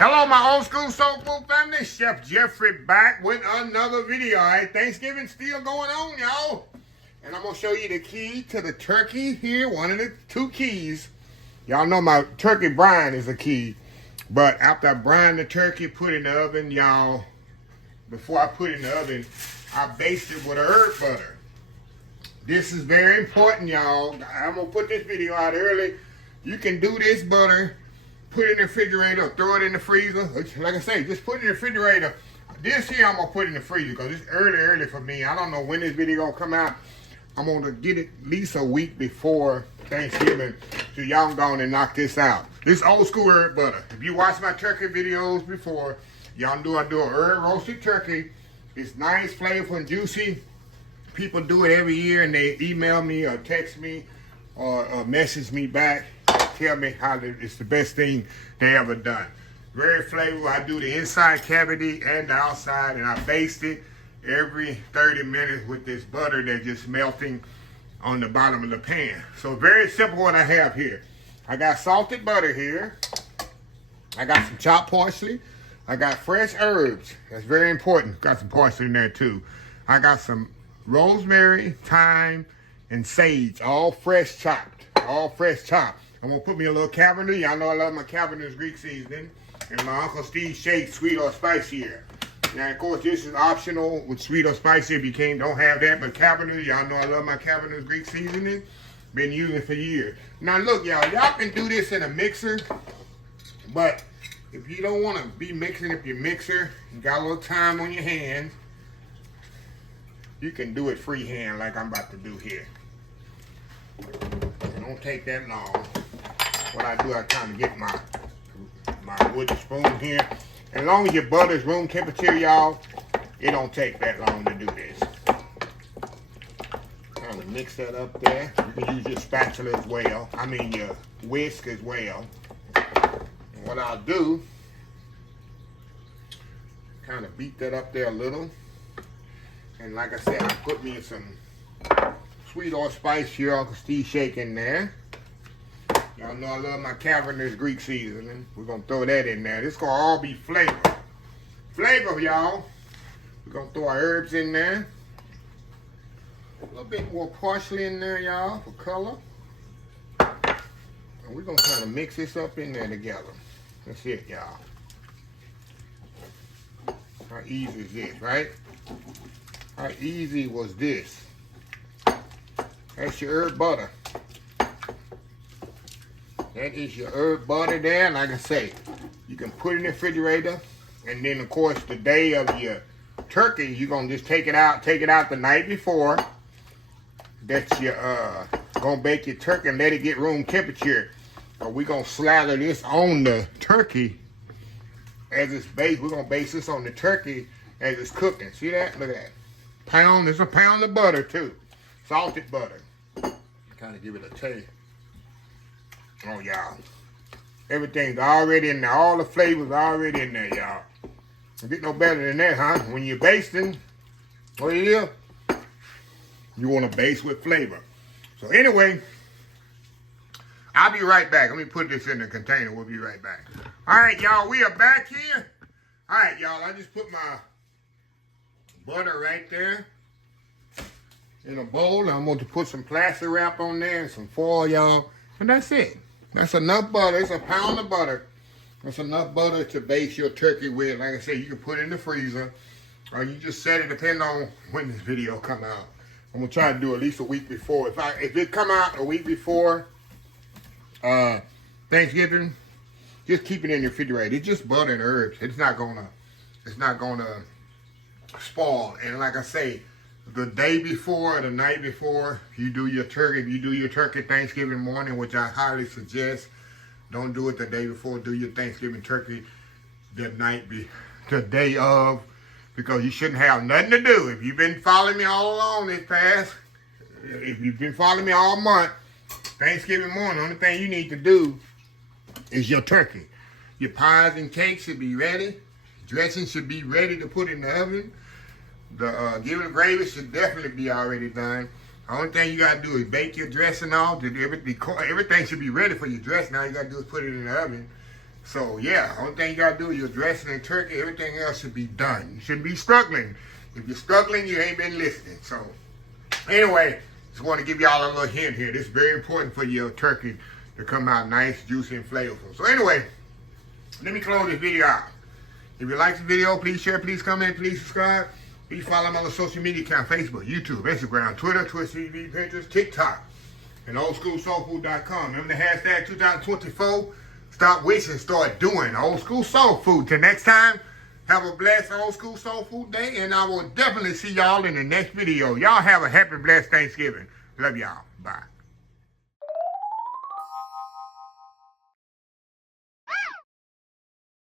Hello, my old school soul food family. Chef Jeffrey back with another video. All right, Thanksgiving still going on, y'all. And I'm going to show you the key to the turkey here. One of the two keys. Y'all know my turkey brine is a key. But after I brine the turkey, put it in the oven, y'all. Before I put it in the oven, I baste it with herb butter. This is very important, y'all. I'm going to put this video out early. You can do this butter. Put it in the refrigerator or throw it in the freezer. Like I say, just put it in the refrigerator. This here I'm going to put in the freezer because it's early for me. I don't know when this video going to come out. I'm going to get it at least a week before Thanksgiving. So y'all go on and knock this out. This old school herb butter. If you watch my turkey videos before, y'all know I do a herb roasted turkey. It's nice, flavorful, and juicy. People do it every year and they email me or text me or message me back. Tell me how it's the best thing they ever done. Very flavorful. I do the inside cavity and the outside, and I baste it every 30 minutes with this butter that's just melting on the bottom of the pan. So very simple what I have here. I got salted butter here. I got some chopped parsley. I got fresh herbs. That's very important. Got some parsley in there too. I got some rosemary, thyme, and sage, all fresh chopped. All fresh chopped. I'm going to put me a little Cabernet. Y'all know I love my Cabernet's Greek seasoning. And my Uncle Steve shake, sweet or spicier. Now, of course, this is optional with sweet or spicy if you don't have that. But Cabernet, y'all know I love my Cabernet's Greek seasoning. Been using it for years. Now, look, y'all can do this in a mixer. But if you don't want to be mixing up your mixer, you got a little time on your hands, you can do it freehand like I'm about to do here. It don't take that long. What I do, I kind of get my wooden spoon here. As long as your butter is room temperature, y'all, it don't take that long to do this. Kind of mix that up there. You can use your spatula as well. I mean your whisk as well. And what I'll do, kind of beat that up there a little. And like I said, I put me some sweet or spice here, Uncle Steve shake in there. Y'all know I love my Cabernet's Greek seasoning. We're going to throw that in there. This going to all be flavor. Flavor, y'all. We're going to throw our herbs in there. A little bit more parsley in there, y'all, for color. And we're going to kind of mix this up in there together. That's it, y'all. How easy is this, right? How easy was this? That's your herb butter. That is your herb butter there. Like I say, you can put it in the refrigerator. And then, of course, the day of your turkey, you're going to just take it out the night before. That's your, going to bake your turkey and let it get room temperature. We're going to slather this on the turkey as it's baked. We're going to base this on the turkey as it's cooking. See that? Look at that. There's a pound of butter, too. Salted butter. Kind of give it a taste. Oh, y'all. Everything's already in there. All the flavors are already in there, y'all. Don't get no better than that, huh? When you're basting, what do you do? You want to baste with flavor. So anyway, I'll be right back. Let me put this in the container. We'll be right back. All right, y'all. We are back here. All right, y'all. I just put my butter right there in a bowl. I'm going to put some plastic wrap on there and some foil, y'all. And that's it. That's enough butter. It's a pound of butter. That's enough butter to baste your turkey with. Like I said, you can put it in the freezer. Or you just set it, depending on when this video come out. I'm going to try to do at least a week before. If it come out a week before Thanksgiving, just keep it in the refrigerator. It's just butter and herbs. It's not gonna spoil. And like I say, the day before, the night before, you do your turkey. If you do your turkey Thanksgiving morning, which I highly suggest, don't do it the day before. Do your Thanksgiving turkey the day of, because you shouldn't have nothing to do. If you've been following me all along this past, if you've been following me all month, Thanksgiving morning, the only thing you need to do is your turkey. Your pies and cakes should be ready. Dressing should be ready to put in the oven. The giving gravy should definitely be already done. The only thing you gotta do is bake your dressing off. Everything should be ready for your dressing. Now you gotta do is put it in the oven. So yeah, only thing you gotta do is your dressing and turkey. Everything else should be done. You shouldn't be struggling. If you're struggling, you ain't been listening. So anyway, just want to give y'all a little hint here. This is very important for your turkey to come out nice, juicy, and flavorful. So anyway, let me close this video out. If you like the video, please share, please comment, please subscribe. Please follow me on the social media account, Facebook, YouTube, Instagram, Twitter, Twitch TV, Pinterest, TikTok, and oldschoolsoulfood.com. Remember the hashtag 2024. Stop wishing, start doing. Old School Soul Food. Till next time, have a blessed Old School Soul Food day, and I will definitely see y'all in the next video. Y'all have a happy, blessed Thanksgiving. Love y'all. Bye.